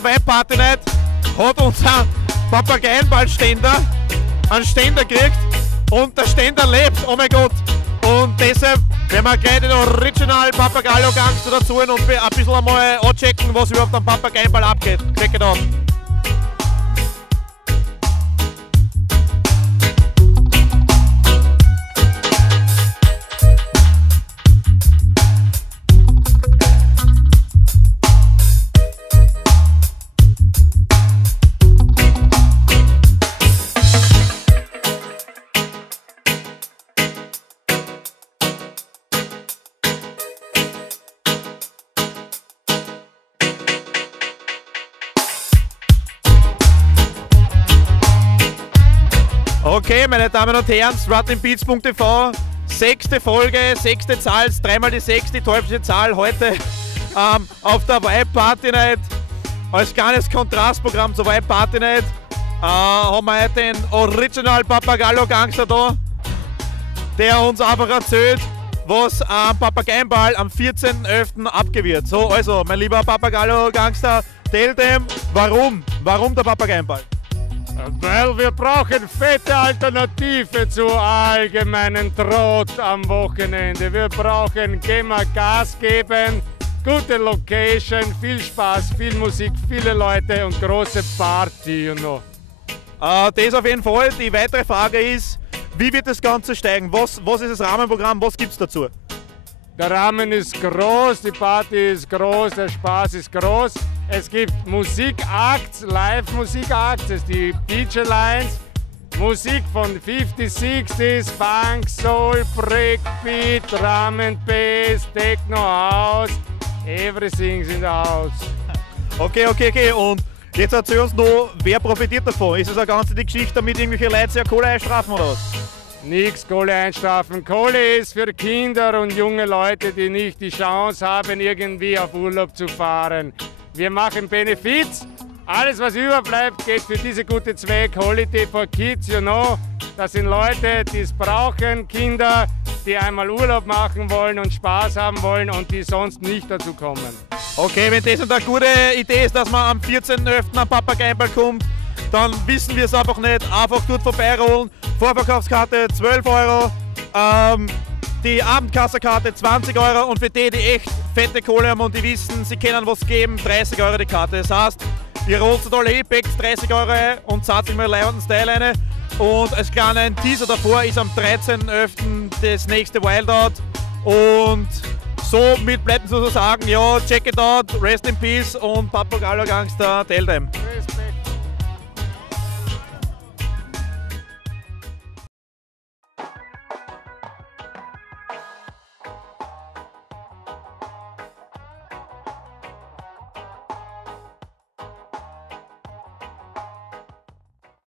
letzten Vibe-Party Night hat unser Papageienballständer einen Ständer gekriegt und der Ständer lebt, oh mein Gott. Und deshalb werden wir gleich den Original Papagayo Gangster dazu und ein bisschen einmal anchecken, was überhaupt am Papageienball abgeht. Check it out. Okay, meine Damen und Herren, strutlingbeats.tv, 6. Folge, 6. Zahl, 3 mal die 6, die teuflische Zahl, heute auf der Vibe Party Night. Als kleines Kontrastprogramm zur Vibe Party Night haben wir heute den Original Papagayo Gangster da, der uns einfach erzählt, was am Papageienball am 14.11. abgehen wird. So, also, mein lieber Papagayo Gangster, tell them, warum der Papageienball? Weil wir brauchen fette Alternative zu allgemeinen Trott am Wochenende. Wir brauchen, gehen wir Gas geben, gute Location, viel Spaß, viel Musik, viele Leute und große Party, you know. Das auf jeden Fall. Die weitere Frage ist, wie wird das Ganze steigen? Was ist das Rahmenprogramm? Was gibt es dazu? Der Rahmen ist groß, die Party ist groß, der Spaß ist groß. Es gibt Musikakts, Live-Musikakts, die DJ-Lines, Musik von 50s, 60s, Funk, Soul, Breakbeat, Drum and Bass, Techno, House, everything's in the house. Okay. Und jetzt erzähl uns noch, wer profitiert davon? Ist es eine ganze Geschichte, damit irgendwelche Leute sehr Kohle einstrafen oder was? Nix Kohle einstrafen. Kohle ist für Kinder und junge Leute, die nicht die Chance haben, irgendwie auf Urlaub zu fahren. Wir machen Benefiz. Alles, was überbleibt, geht für diese gute Zweck. Holiday for Kids, you know. Das sind Leute, die es brauchen, Kinder, die einmal Urlaub machen wollen und Spaß haben wollen und die sonst nicht dazu kommen. Okay, wenn das eine gute Idee ist, dass man am 14.11. am Papageienball kommt, dann wissen wir es einfach nicht. Einfach dort vorbeirollen. Vorverkaufskarte 12 Euro. Die Abendkasserkarte 20 Euro und für die echt fette Kohle haben und die wissen, sie können was geben, 30 Euro die Karte. Das heißt, ihr rollt alle hin, packt 30 Euro und zahlt sich mal leibenden Style rein. Und als kleinen Teaser davor ist am 13.11. das nächste Wildout. Und somit bleibt uns nur so sagen, ja, check it out, rest in peace und Papagayo Gangster, tell them.